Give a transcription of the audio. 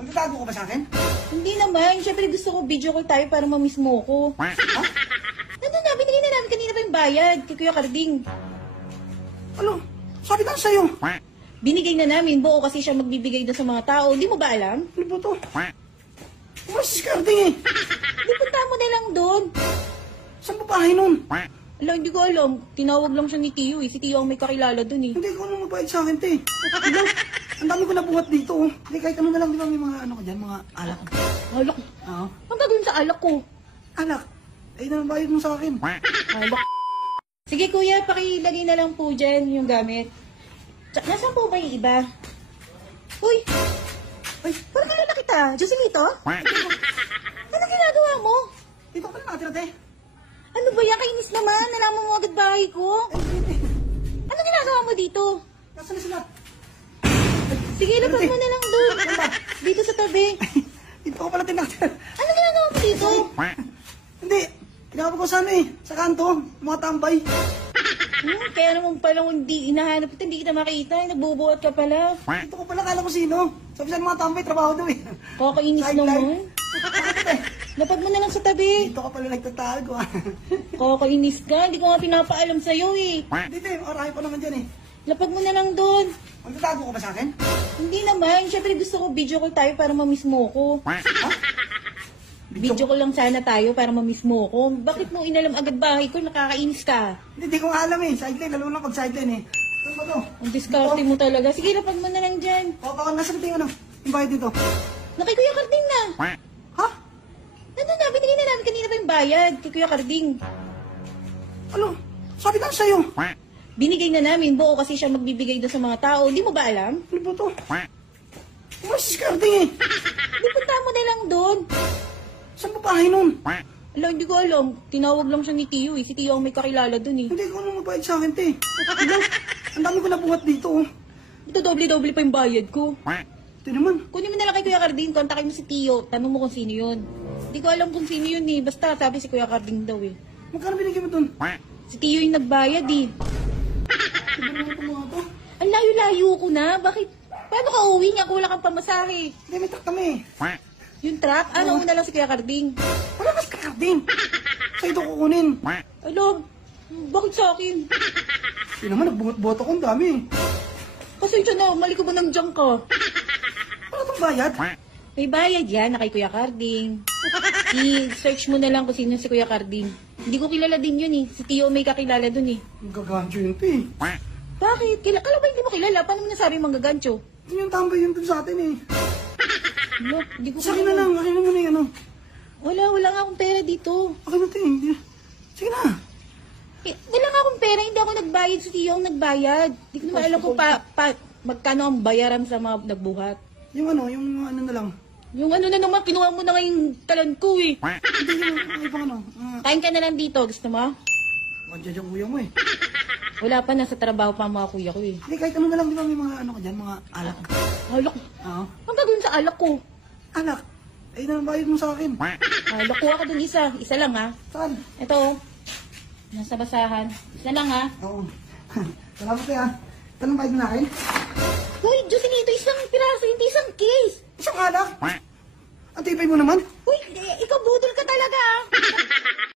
Magtatago ka ba sa akin? Hindi naman. Siyempre gusto ko video call tayo para ma-miss mo ko. Ha? Nandun na, binigay na namin kanina pa yung bayad kay Kuya Carding. Ano? Sabi ka sa'yo. Binigay na namin, buo kasi siya magbibigay doon sa mga tao. Di mo ba alam? Ano ba to? Wala si Skarding eh. Di punta mo na lang doon. Saan ba bahay nun? Alam, hindi ko alam. Tinawag lang siya ni Tio eh. Si Tio ang may kakilala doon eh. Hindi ko ano magbayad sa akin, te. Ano? Ang dami ko nabuhat dito, oh. Hindi, kahit ano na lang, di ba may mga ano ka dyan, mga alak. Alak. Oo. Ang gagawin sa alak ko? Alak. Ay, nabayad mo sa akin. Alak. Sige kuya, pakilagay na lang po dyan yung gamit. Nasaan po ba yung iba? Uy! Uy, parang kilala kita. Joselito? Ano ginagawa mo? Dito ka pala nakatira, te. Ano ba yan? Kainis naman. Nalaman mo agad bahay ko. Ano ginagawa mo dito? Nasaan na sila? Sige, lapag mo na lang doon. Dito sa tabi. Dito ka pala tinakatira. Ano ginagawa mo dito? Hindi. Kinakapag ko sa ano eh. Sa kanto. Mga tambay. Kaya naman pala hindi inahanap kita, hindi kita makita. Nagbubuhat ka pala. Dito ko pala, kala ko sino. Sabi sa mga tambay, trabaho daw eh. Kakainis naman. Lapag mo na lang sa tabi. Dito ka pala nagtatago ah. Kakainis ka. Hindi ko nga pinapaalam sa'yo eh. Dito eh, orahe pa naman dyan eh. Lapag mo na lang doon. Magtatago ka ba sa akin? Hindi naman. Siyempre gusto ko video call tayo para ma-miss mo ko. Video call lang sana tayo para ma-miss mo ko. Bakit mo inalam agad bahay ko? Nakakainis ka. Hindi ko nga alam eh. Sideline, lalo na pag sideline eh. Saan ba to? Ang diskarte mo talaga. Sige, lapag mo na lang dyan. O, baka nasa yung ano? Yung bayad dito. Nakay Kuya Carding na. Ha? Nandun na, binigay na namin kanina pa yung bayad kay Kuya Carding. Ano? Sabi ka sa'yo. Binigay na namin, buo kasi siya magbibigay doon sa mga tao. Di mo ba alam? Ano ba to? Wala si Skarding eh. Di punta mo na lang doon. Saan ba bahay nun? Alam, hindi ko alam. Tinawag lang siya ni Tio eh. Si Tio ang may kakilala doon eh. Hindi ko ano magbayad sa akin, te. Ano? Ang dami ko nabuhat dito, oh. Ito doble-doble pa yung bayad ko. Ito naman. Kunin mo na lang kay Kuya Carding, kontakin mo si Tio. Tanong mo kung sino yun. Hindi ko alam kung sino yun eh. Basta sabi si Kuya Carding daw eh. Magkano binigay mo dun? Si Tio yung nagbayad eh. Ano naman ito mga to? Ang layo-layo ko na. Bakit? Paano ka uwi niya kung wala kang pamasahe? Hindi, may truck kami. Yung truck? Ano una lang si Kuya Carding? Wala ka si Skarding. Sa ito kukunin. Alam, bakit sa akin? Hindi naman, nagbuhat-buhat ako. Ang dami. Pasensya na, mali ko ba ng junk ka? Ano itong bayad? May bayad yan na kay Kuya Carding. I-search mo na lang kung sino si Kuya Carding. Hindi ko kilala din yun eh. Si Tio may kakilala dun eh. Ang gagancho yun, te. Bakit? Kala ba hindi mo kilala? Paano mo nasabi manggagancho? Ito yung tambay yun dun sa atin eh. No, hindi ko Sa akin na lang. Akin na muna yung ano. Wala nga akong pera dito. Akin na, te. Sige na. Wala nga akong pera, hindi ako nagbayad. Si Tio ang nagbayad. Hindi ko naman alam kung magkano ang bayaran sa mga nagbuhat. Yung ano na lang. Yung ano na naman, kinuha mo na ngayong talan ko eh. Hindi yung ibang ano. Kain ka na lang dito, gusto mo? Madyan yung kuya mo eh. Wala pa, nasa trabaho pa ang mga kuya ko eh. Hindi, kahit ano na lang, di ba may mga ano ka dyan, mga alak. Alak? Oo. Ang gagawin sa alak ko? Alak. Ay, nabayad mo sa akin. Alak, kuha ka dun isa. Isa lang ha. Saan? Ito oh. Nasa basahan. Isa lang ha. Oo. Salamat eh ha. Tanong bayad mo na akin? Uy, Joselito, isang piraso, hindi isang case. Isang alak? Ang tipay mo naman? Uy, ikaw budol ka talaga ah.